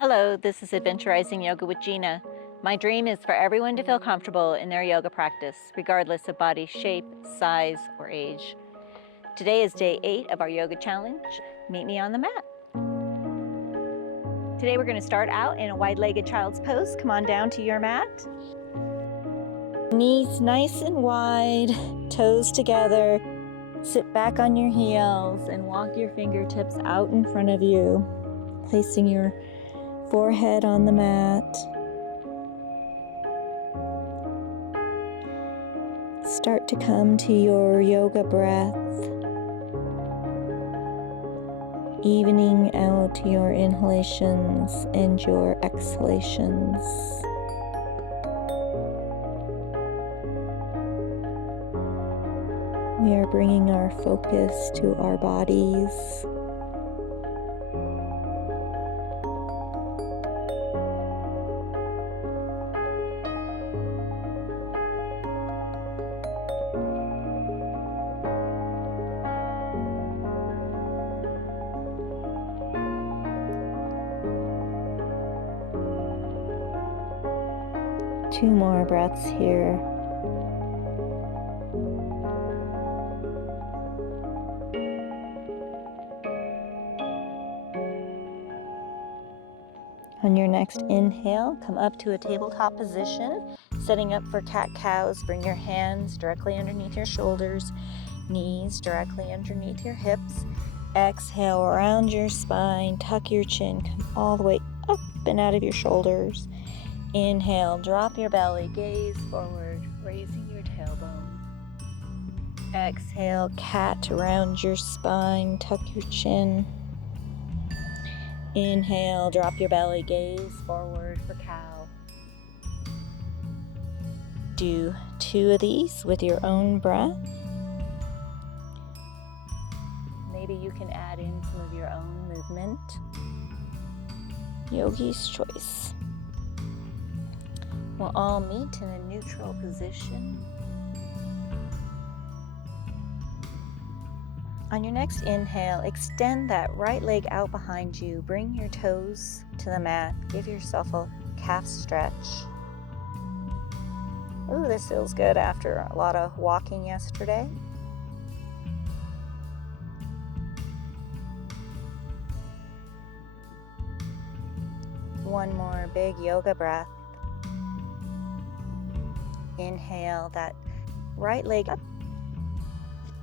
Hello, this is Adventurizing Yoga with Gina. My dream is for everyone to feel comfortable in their yoga practice, regardless of body shape, size, or age. Today is day 8 of our yoga challenge. Meet me on the mat. Today we're going to start out in a wide-legged child's pose. Come on down to your mat. Knees nice and wide, toes together. Sit back on your heels and walk your fingertips out in front of you, placing your forehead on the mat. Start to come to your yoga breath, evening out your inhalations and your exhalations. We are bringing our focus to our bodies. Two more breaths here. On your next inhale, come up to a tabletop position, setting up for cat-cows. Bring your hands directly underneath your shoulders, knees directly underneath your hips. Exhale around your spine, tuck your chin, come all the way up and out of your shoulders. Inhale, drop your belly, gaze forward, raising your tailbone. Exhale, cat around your spine, tuck your chin. Inhale, drop your belly, gaze forward for cow. Do 2 of these with your own breath. Maybe you can add in some of your own movement. Yogi's choice. We'll all meet in a neutral position. On your next inhale, extend that right leg out behind you. Bring your toes to the mat. Give yourself a calf stretch. Ooh, this feels good after a lot of walking yesterday. One more big yoga breath. Inhale that right leg up,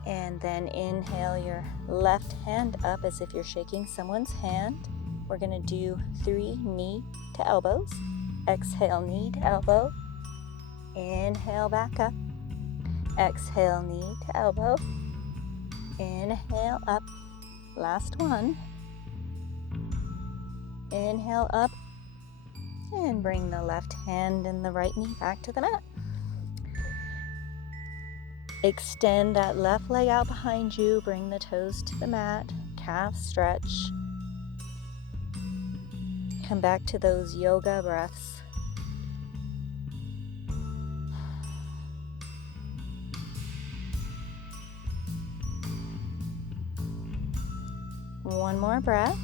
and then inhale your left hand up as if you're shaking someone's hand. We're going to do 3 knee to elbows. Exhale, knee to elbow. Inhale, back up. Exhale, knee to elbow. Inhale, up. Last one. Inhale, up. And bring the left hand and the right knee back to the mat. Extend that left leg out behind you. Bring the toes to the mat. Calf stretch. Come back to those yoga breaths. One more breath.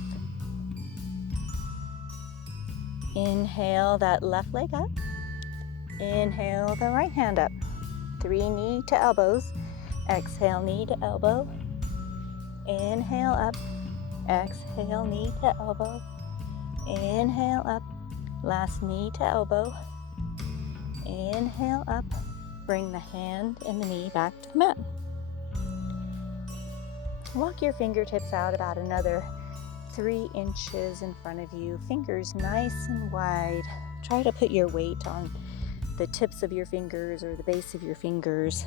Inhale that left leg up. Inhale the right hand up. 3 knee to elbows. Exhale, knee to elbow. Inhale up. Exhale, knee to elbow. Inhale up. Last knee to elbow. Inhale up. Bring the hand and the knee back to the mat. Walk your fingertips out about another 3 inches in front of you. Fingers nice and wide. Try to put your weight on the tips of your fingers or the base of your fingers.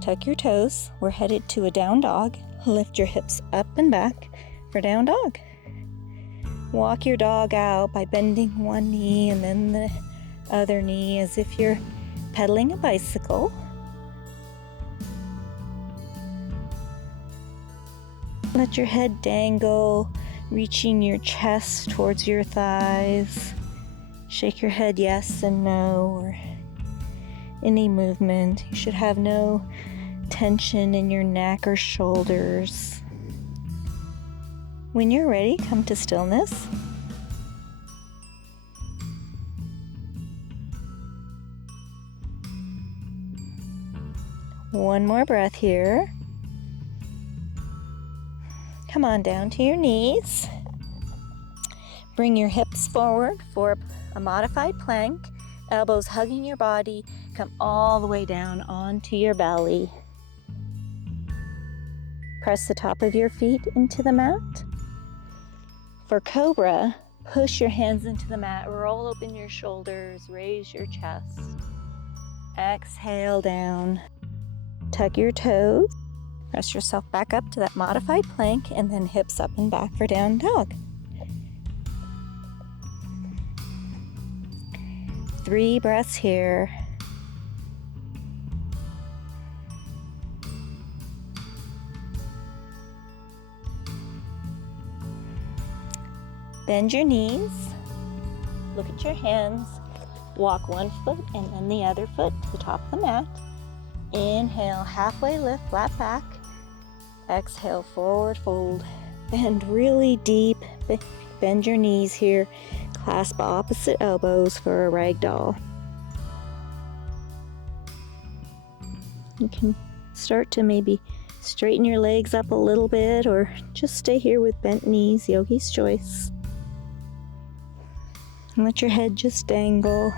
Tuck your toes. We're headed to a down dog. Lift your hips up and back for down dog. Walk your dog out by bending one knee and then the other knee as if you're pedaling a bicycle. Let your head dangle, reaching your chest towards your thighs. Shake your head yes and no, or any movement. You should have no tension in your neck or shoulders. When you're ready, come to stillness. One more breath here. Come on down to your knees. Bring your hips forward for a modified plank. Elbows hugging your body. Come all the way down onto your belly. Press the top of your feet into the mat. For Cobra, push your hands into the mat. Roll open your shoulders. Raise your chest. Exhale down. Tuck your toes. Press yourself back up to that modified plank, and then hips up and back for down dog. 3 breaths here. Bend your knees. Look at your hands. Walk one foot and then the other foot to the top of the mat. Inhale, halfway lift, flat back. Exhale, forward fold. Bend really deep. Bend your knees here. Clasp opposite elbows for a ragdoll. You can start to maybe straighten your legs up a little bit, or just stay here with bent knees, yogi's choice. And let your head just dangle.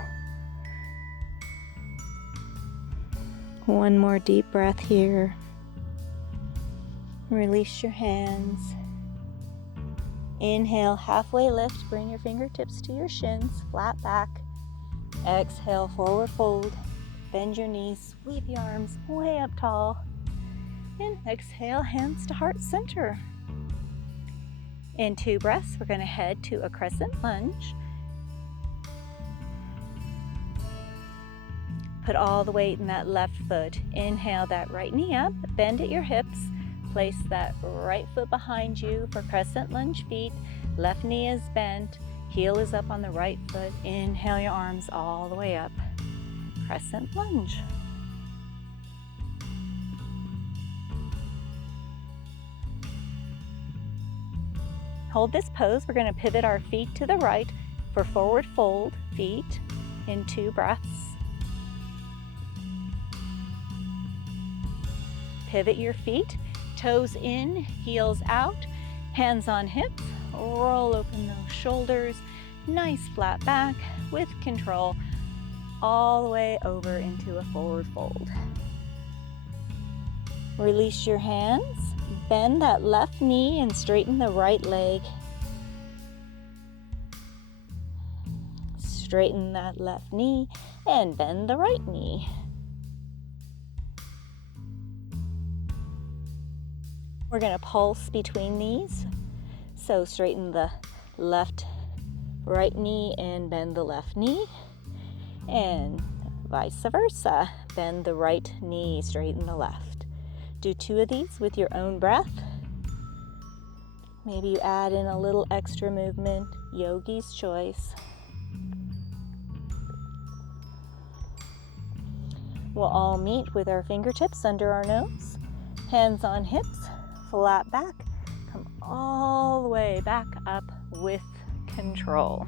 One more deep breath here. Release your hands. Inhale, halfway lift. Bring your fingertips to your shins, flat back. Exhale, forward fold. Bend your knees, sweep your arms way up tall. And exhale, hands to heart center. In 2 breaths, we're going to head to a crescent lunge. Put all the weight in that left foot. Inhale that right knee up, bend at your hips. Place that right foot behind you for crescent lunge feet. Left knee is bent, heel is up on the right foot. Inhale your arms all the way up. Crescent lunge. Hold this pose. We're going to pivot our feet to the right for forward fold feet in 2 breaths. Pivot your feet, toes in, heels out, hands on hips, roll open those shoulders, nice flat back with control, all the way over into a forward fold. Release your hands, bend that left knee and straighten the right leg. Straighten that left knee and bend the right knee. We're going to pulse between these. So straighten the right knee and bend the left knee. And vice versa. Bend the right knee, straighten the left. Do 2 of these with your own breath. Maybe you add in a little extra movement, yogi's choice. We'll all meet with our fingertips under our nose, hands on hips. Flat back, come all the way back up with control.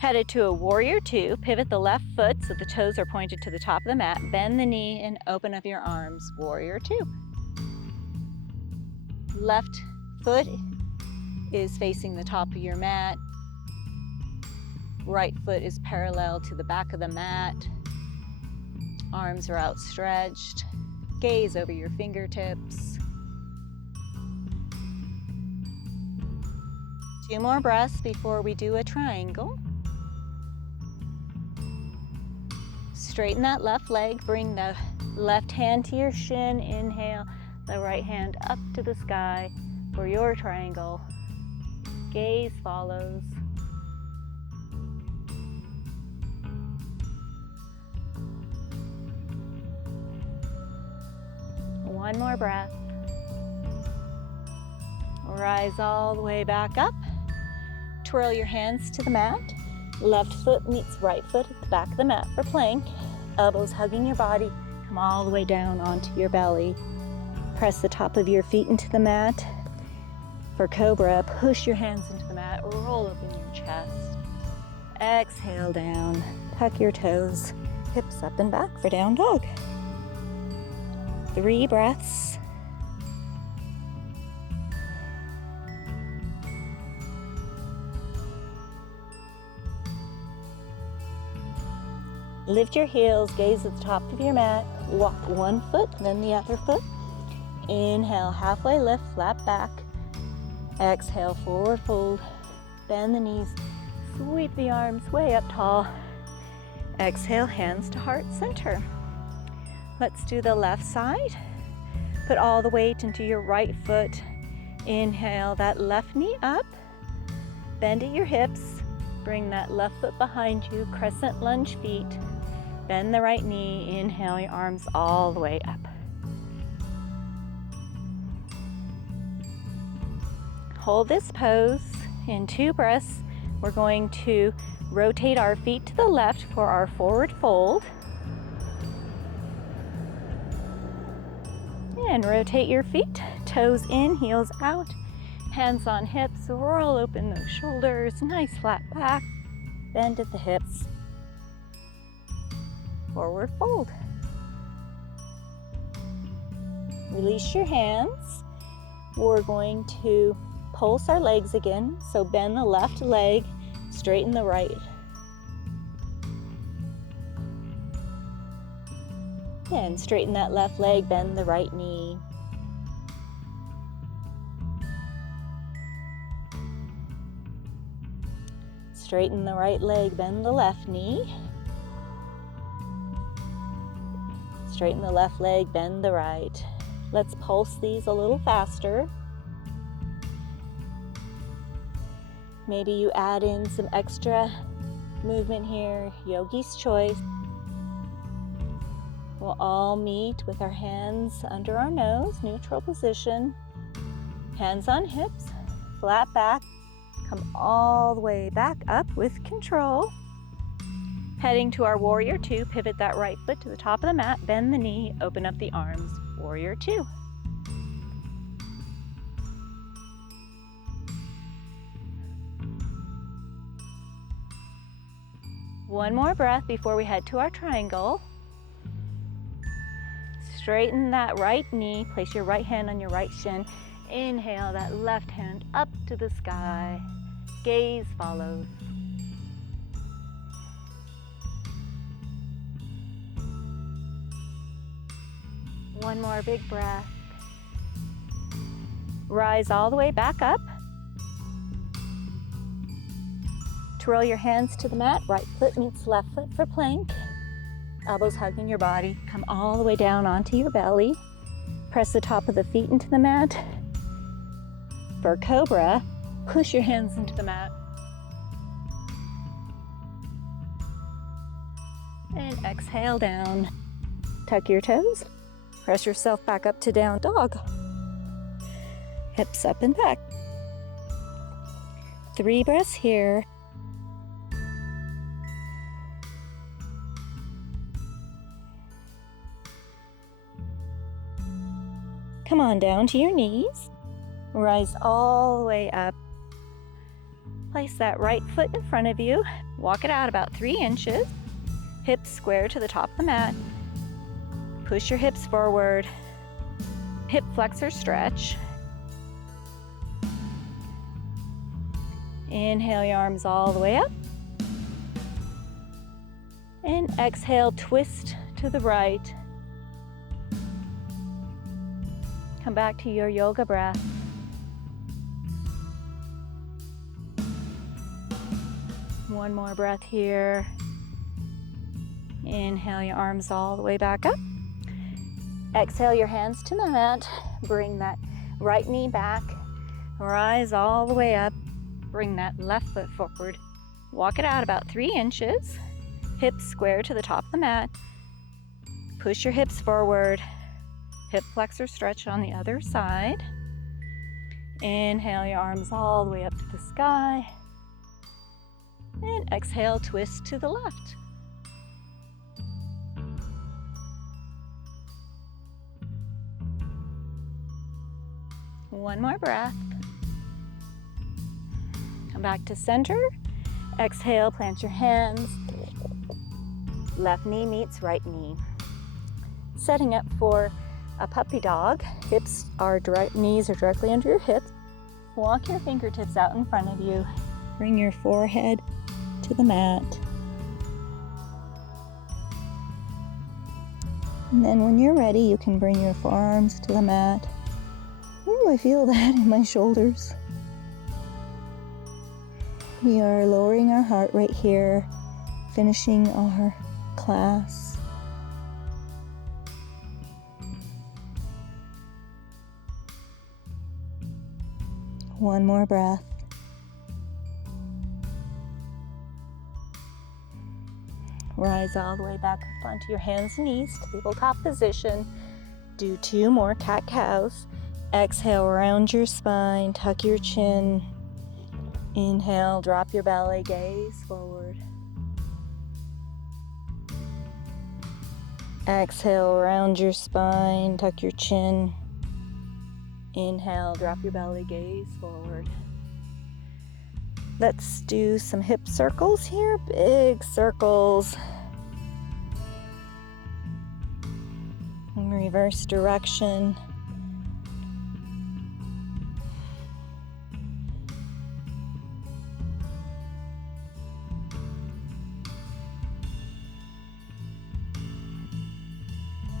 Headed to a warrior 2, pivot the left foot so the toes are pointed to the top of the mat, bend the knee and open up your arms, warrior 2. Left foot is facing the top of your mat. Right foot is parallel to the back of the mat. Arms are outstretched. Gaze over your fingertips. 2 more breaths before we do a triangle. Straighten that left leg. Bring the left hand to your shin. Inhale, the right hand up to the sky for your triangle. Gaze follows. One more breath. Rise all the way back up. Twirl your hands to the mat. Left foot meets right foot at the back of the mat for plank. Elbows hugging your body. Come all the way down onto your belly. Press the top of your feet into the mat. For Cobra, push your hands into the mat. Roll open your chest. Exhale down. Tuck your toes. Hips up and back for down dog. 3 breaths. Lift your heels, gaze at the top of your mat. Walk one foot, then the other foot. Inhale, halfway lift, flat back. Exhale, forward fold. Bend the knees, sweep the arms way up tall. Exhale, hands to heart center. Let's do the left side. Put all the weight into your right foot. Inhale, that left knee up. Bend at your hips. Bring that left foot behind you, crescent lunge feet. Bend the right knee. Inhale, your arms all the way up. Hold this pose in 2 breaths. We're going to rotate our feet to the left for our forward fold. And rotate your feet, toes in, heels out, hands on hips, roll open those shoulders, nice flat back, bend at the hips, forward fold. Release your hands. We're going to pulse our legs again, so bend the left leg, straighten the right. And straighten that left leg, bend the right knee. Straighten the right leg, bend the left knee. Straighten the left leg, bend the right. Let's pulse these a little faster. Maybe you add in some extra movement here, yogi's choice. We'll all meet with our hands under our nose, neutral position. Hands on hips, flat back. Come all the way back up with control. Heading to our warrior 2, pivot that right foot to the top of the mat, bend the knee, open up the arms, warrior 2. One more breath before we head to our triangle. Straighten that right knee, place your right hand on your right shin. Inhale that left hand up to the sky. Gaze follows. One more big breath. Rise all the way back up. Twirl your hands to the mat. Right foot meets left foot for plank. Elbows hugging your body. Come all the way down onto your belly. Press the top of the feet into the mat. For cobra, push your hands into the mat. And exhale down. Tuck your toes. Press yourself back up to down dog. Hips up and back. 3 breaths here. Come on down to your knees. Rise all the way up. Place that right foot in front of you. Walk it out about 3 inches. Hips square to the top of the mat. Push your hips forward. Hip flexor stretch. Inhale your arms all the way up. And exhale, twist to the right. Come back to your yoga breath. One more breath here. Inhale your arms all the way back up. Exhale your hands to the mat. Bring that right knee back. Rise all the way up. Bring that left foot forward. Walk it out about 3 inches. Hips square to the top of the mat. Push your hips forward. Hip flexor stretch on the other side. Inhale your arms all the way up to the sky. And exhale, twist to the left. One more breath. Come back to center. Exhale, plant your hands. Left knee meets right knee. Setting up for a puppy dog. Knees are directly under your hips. Walk your fingertips out in front of you. Bring your forehead to the mat. And then when you're ready, you can bring your forearms to the mat. Ooh, I feel that in my shoulders. We are lowering our heart rate here, finishing our class. One more breath. Rise all the way back up onto your hands and knees, tabletop position. Do 2 more cat-cows. Exhale, round your spine, tuck your chin. Inhale, drop your belly, gaze forward. Exhale, round your spine, tuck your chin. Inhale, drop your belly, gaze forward. Let's do some hip circles here, big circles. In reverse direction.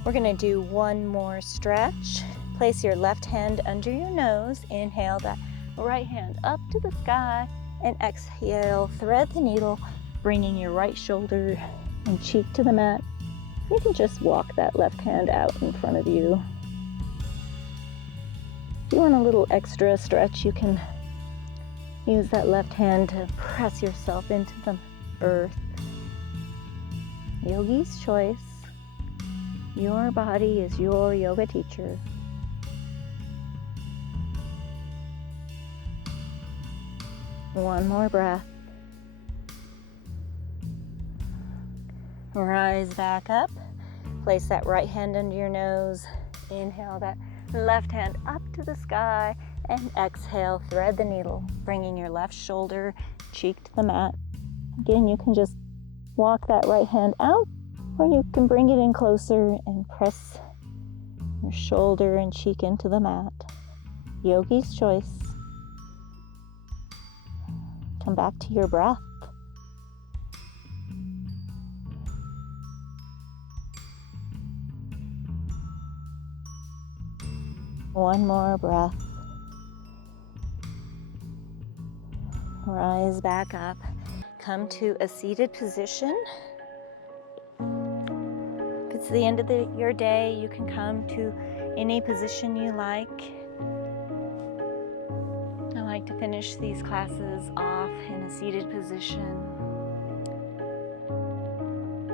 We're going to do one more stretch. Place your left hand under your nose. Inhale that right hand up to the sky. And exhale, thread the needle, bringing your right shoulder and cheek to the mat. You can just walk that left hand out in front of you. If you want a little extra stretch, you can use that left hand to press yourself into the earth. Yogi's choice. Your body is your yoga teacher. One more breath. Rise back up. Place that right hand under your nose. Inhale that left hand up to the sky. And exhale, thread the needle, bringing your left shoulder, cheek to the mat. Again, you can just walk that right hand out, or you can bring it in closer and press your shoulder and cheek into the mat. Yogi's choice. Come back to your breath. One more breath. Rise back up. Come to a seated position. If it's the end of your day, you can come to any position you like. I like to finish these classes off in a seated position.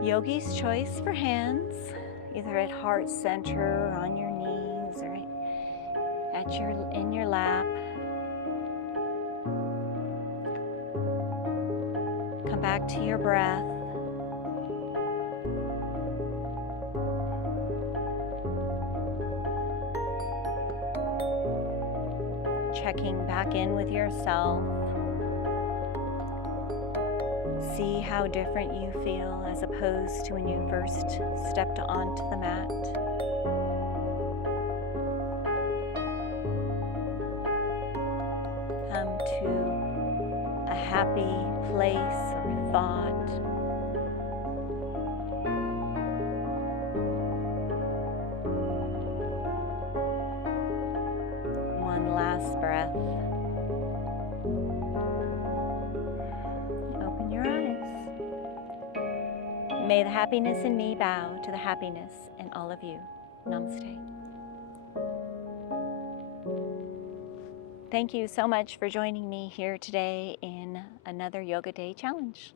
Yogi's choice for hands, either at heart center or on your knees or in your lap. Come back to your breath. Checking back in with yourself. See how different you feel as opposed to when you first stepped onto the mat. Come to a happy place or thought. One last breath. Open your eyes. May the happiness in me bow to the happiness in all of you. Namaste. Thank you so much for joining me here today in another Yoga Day Challenge.